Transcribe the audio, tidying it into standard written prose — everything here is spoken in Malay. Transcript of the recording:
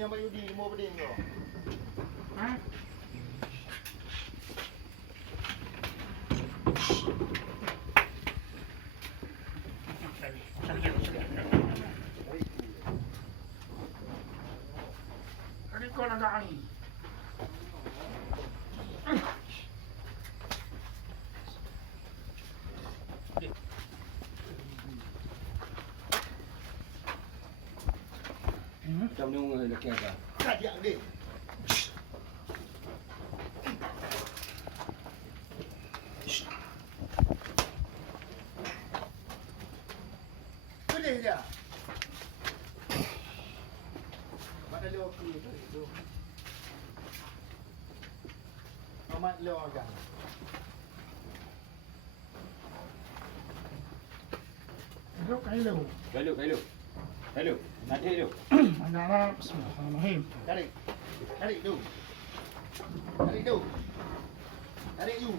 yang Mak Yudi mau peding tu. Ha? Ini kau nak angin. Macam ni orang lelaki apa? Kajak dia. Boleh je. Mana dia okey tu. Amat lo agak. Duduk hello. Hello. Nanti hello. Adalah bismillahirrahmanirrahim. Tarik. Tarik tu. Tarik tu. Tarik you.